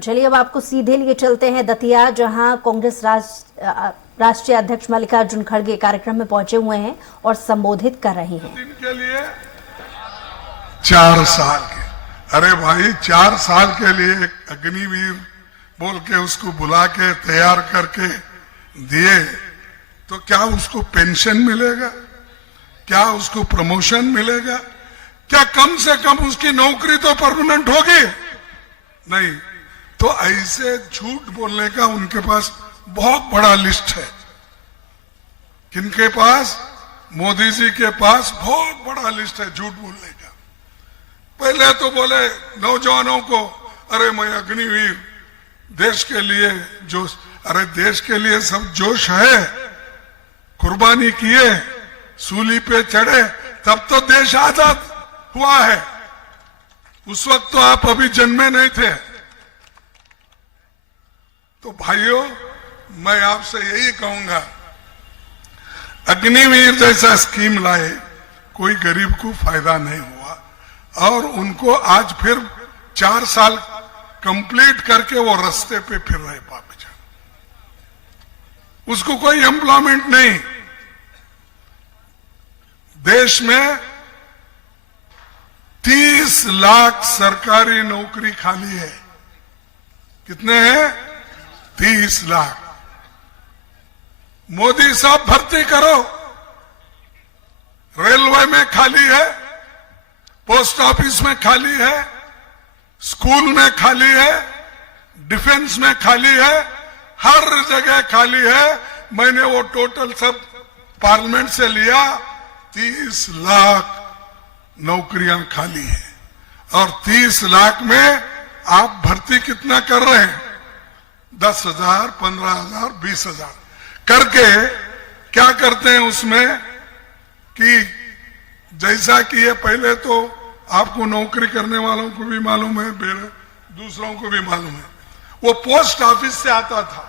तो चलिए अब आपको सीधे लिए चलते हैं दतिया, जहां कांग्रेस राष्ट्रीय अध्यक्ष मल्लिकार्जुन खड़गे कार्यक्रम में पहुंचे हुए हैं और संबोधित कर रहे हैं। दिन के लिए 4 साल के, अरे भाई 4 साल के लिए एक अग्निवीर बोल के उसको बुला के तैयार करके दिए तो क्या उसको पेंशन मिलेगा? क्या उसको प्रमोशन मिलेगा? क्या कम से कम उसकी नौकरी तो परमानेंट होगी? नहीं। तो ऐसे झूठ बोलने का उनके पास बहुत बड़ा लिस्ट है। किनके पास? मोदी जी के पास बहुत बड़ा लिस्ट है झूठ बोलने का। पहले तो बोले नौजवानों को, अरे मैं अग्निवीर, देश के लिए जोश, अरे देश के लिए सब जोश है, कुर्बानी किए, सूली पे चढ़े, तब तो देश आजाद हुआ है। उस वक्त तो आप अभी जन्मे नहीं थे। तो भाइयों, मैं आपसे यही कहूंगा, अग्निवीर जैसा स्कीम लाए, कोई गरीब को फायदा नहीं हुआ और उनको आज फिर 4 साल कंप्लीट करके वो रास्ते पे फिर रहे पापा। उसको कोई एम्प्लॉयमेंट नहीं। देश में 30 लाख सरकारी नौकरी खाली है। कितने हैं? 30 लाख। मोदी साहब भर्ती करो। रेलवे में खाली है, पोस्ट ऑफिस में खाली है, स्कूल में खाली है, डिफेंस में खाली है, हर जगह खाली है। मैंने वो टोटल सब पार्लियामेंट से लिया, 30 लाख नौकरियां खाली है। और 30 लाख में आप भर्ती कितना कर रहे हैं? 10,000, 15,000, 20,000 करके क्या करते हैं उसमें कि जैसा कि ये पहले तो आपको नौकरी करने वालों को भी मालूम है, दूसरों को भी मालूम है, वो पोस्ट ऑफिस से आता था।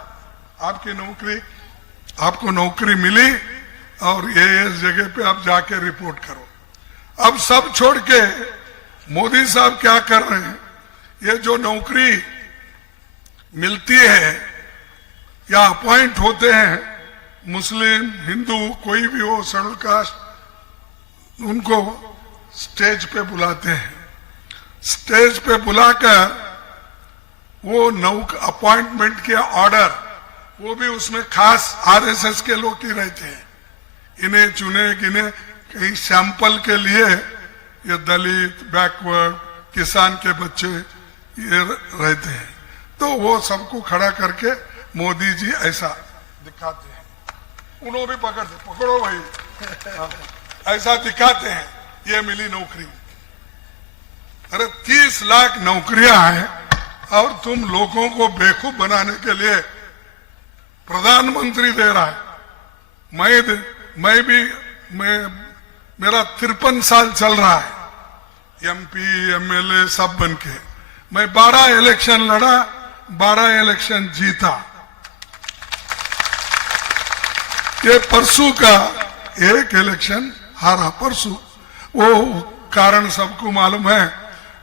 आपकी नौकरी, आपको नौकरी मिली और ये इस जगह पे आप जाके रिपोर्ट करो। अब सब छोड़ के मोदी साहब क्या कर रहे हैं, ये जो नौकरी मिलती है या अपॉइंट होते हैं, मुस्लिम, हिंदू, कोई भी हो, शेड्यूल कास्ट, उनको स्टेज पे बुलाते हैं। स्टेज पे बुलाकर वो अपॉइंटमेंट के ऑर्डर, वो भी उसमें खास आरएसएस के लोग ही रहते हैं। इन्हें चुने, गिने, कहीं सैंपल के लिए ये दलित, बैकवर्ड, किसान के बच्चे ये रहते हैं। तो वो सबको खड़ा करके मोदी जी ऐसा दिखाते हैं। उन्होंने भी पकड़ते, पकड़ो भाई, ऐसा दिखाते हैं, ये मिली नौकरी। अरे 30 लाख नौकरियां हैं और तुम लोगों को बेवकूफ बनाने के लिए प्रधानमंत्री दे रहा है। मेरा 53 साल चल रहा है, एमपी, एमएलए सब बन के। मैं 12 इलेक्शन लड़ा, 12 इलेक्शन जीता। ये परसों का एक इलेक्शन हारा, परसों। वो कारण सबको मालूम है।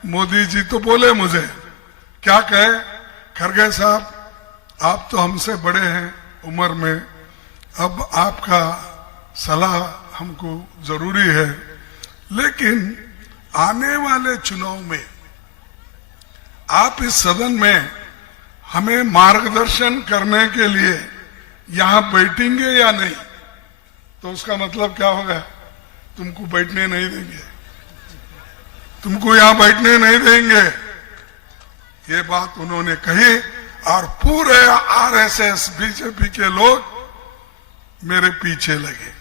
मोदी जी तो बोले मुझे, क्या कहे, खड़गे साहब आप तो हमसे बड़े हैं उम्र में, अब आपका सलाह हमको जरूरी है, लेकिन आने वाले चुनाव में आप इस सदन में हमें मार्गदर्शन करने के लिए यहां बैठेंगे या नहीं? तो उसका मतलब क्या होगा? तुमको बैठने नहीं देंगे, तुमको यहां बैठने नहीं देंगे। ये बात उन्होंने कही और पूरे आरएसएस, बीजेपी के लोग मेरे पीछे लगे।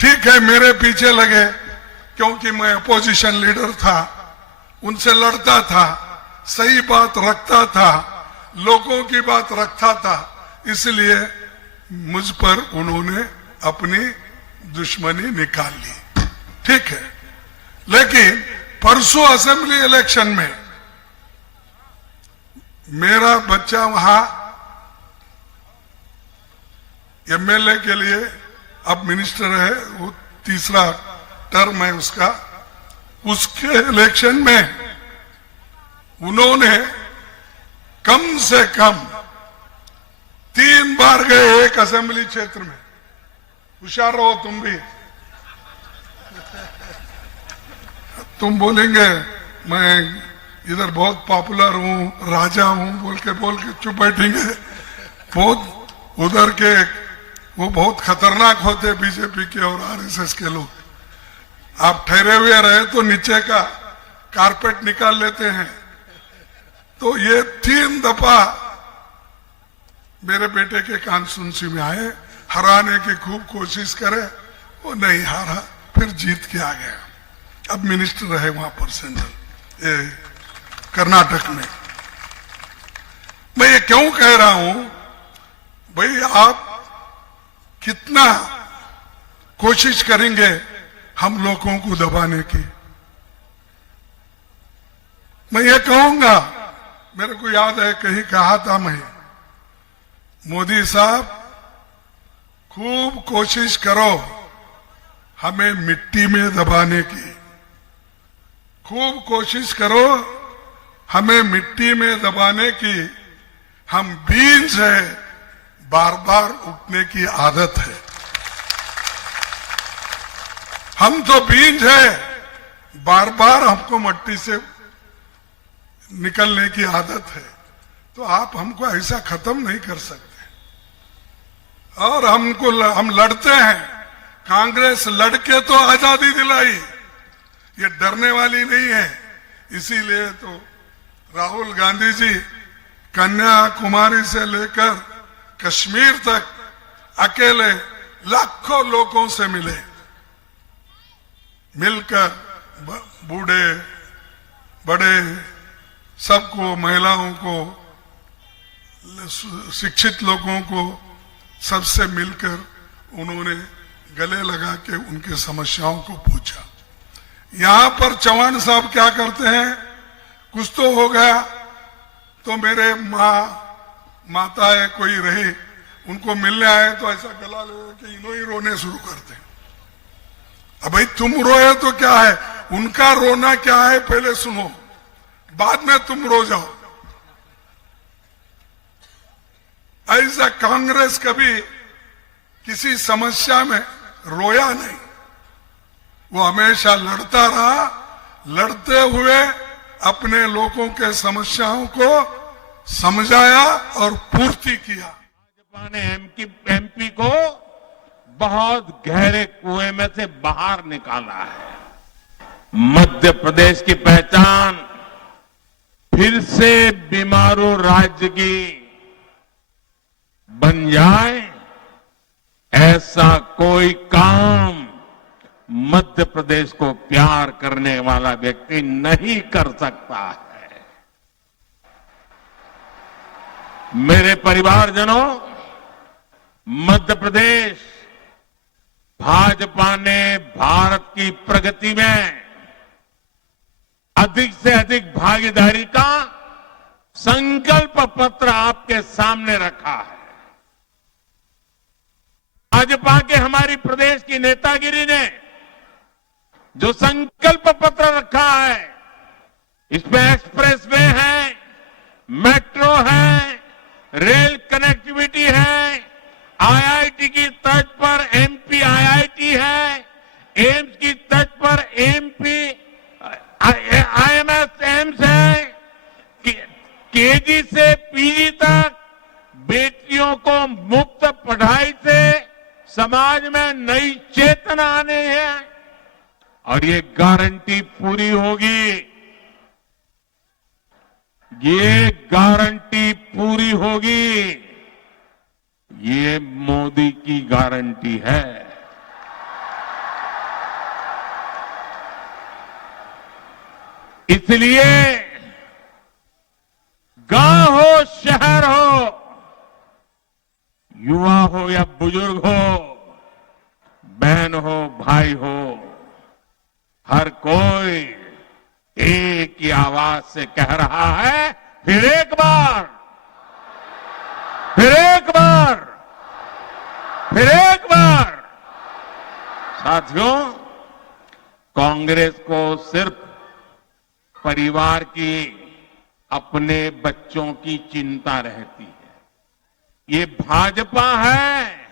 ठीक है, मेरे पीछे लगे क्योंकि मैं अपोजिशन लीडर था, उनसे लड़ता था, सही बात रखता था, लोगों की बात रखता था, इसलिए मुझ पर उन्होंने अपनी दुश्मनी निकाल ली। ठीक है, लेकिन परसों असेंबली इलेक्शन में मेरा बच्चा वहां एमएलए के लिए अब मिनिस्टर है, वो 3रा टर्म है उसका। उसके इलेक्शन में उन्होंने कम से कम 3 बार गए एक असेंबली क्षेत्र में। होशियार रहो तुम भी। तुम बोलेंगे मैं इधर बहुत पॉपुलर हूं, राजा हूं, बोल के चुप बैठेंगे। बहुत उधर के वो बहुत खतरनाक होते बीजेपी के और आरएसएस के लोग। आप ठहरे हुए रहे तो नीचे का कारपेट निकाल लेते हैं। तो ये 3 दफा मेरे बेटे के कॉन्स्टिट्यूंसी में आए, हराने की खूब कोशिश करे, वो नहीं हारा, फिर जीत के आ गया। अब मिनिस्टर रहे वहां पर सेंट्रल कर्नाटक में। मैं ये क्यों कह रहा हूं भाई, आप कितना कोशिश करेंगे हम लोगों को दबाने की। मैं ये कहूंगा, मेरे को याद है कहीं कहा था मैं, मोदी साहब खूब कोशिश करो हमें मिट्टी में दबाने की, खूब कोशिश करो हमें मिट्टी में दबाने की। हम बीज है, बार बार उठने की आदत है। हम तो बीज है, बार बार हमको मट्टी से निकलने की आदत है। तो आप हमको ऐसा खत्म नहीं कर सकते। और हम लड़ते हैं। कांग्रेस लड़के तो आजादी दिलाई, ये डरने वाली नहीं है। इसीलिए तो राहुल गांधी जी कन्याकुमारी से लेकर कश्मीर तक अकेले लाखों लोगों से मिले, मिलकर बूढ़े बड़े सबको, महिलाओं को, शिक्षित लोगों को, सबसे मिलकर उन्होंने गले लगा के उनके समस्याओं को पूछा। यहां पर चौहान साहब क्या करते हैं, कुछ तो हो गया तो मेरे माता है कोई रही, उनको मिलने आए तो ऐसा गला ले कि इन्हों ही रोने शुरू करते हैं। अब भाई तुम रोए तो क्या है, उनका रोना क्या है पहले सुनो, बाद में तुम रो जाओ। ऐसा कांग्रेस कभी किसी समस्या में रोया नहीं, वो हमेशा लड़ता रहा। लड़ते हुए अपने लोगों के समस्याओं को समझाया और पूर्ति किया। भाजपा ने एमपी को बहुत गहरे कुएं में से बाहर निकाला है। मध्य प्रदेश की पहचान फिर से बीमारू राज्य की बन जाए, ऐसा कोई काम मध्य प्रदेश को प्यार करने वाला व्यक्ति नहीं कर सकता है। मेरे परिवारजनों, मध्य प्रदेश भाजपा ने भारत की प्रगति में अधिक से अधिक भागीदारी का संकल्प पत्र आपके सामने रखा है। भाजपा के हमारी प्रदेश की नेतागिरी ने जो संकल्प पत्र रखा है, इसमें एक्सप्रेसवे है, मेट्रो है, रेल कनेक्टिविटी है, आईआईटी की तर्ज पर एमपी आईआईटी है, एम्स की तर्ज पर एमपी आईएमएस एम्स है, केजी से पीजी तक बेटियों को मुफ्त पढ़ाई से समाज में नई चेतना आने है और ये गारंटी पूरी होगी। ये गारंटी पूरी होगी। ये मोदी की गारंटी है। इसलिए गांव हो, शहर हो, युवा हो या बुजुर्ग हो, बहन हो, भाई हो, हर कोई एक ही आवाज से कह रहा है, फिर एक बार, फिर एक बार, फिर एक बार। साथियों, कांग्रेस को सिर्फ परिवार की अपने बच्चों की चिंता रहती है। ये भाजपा है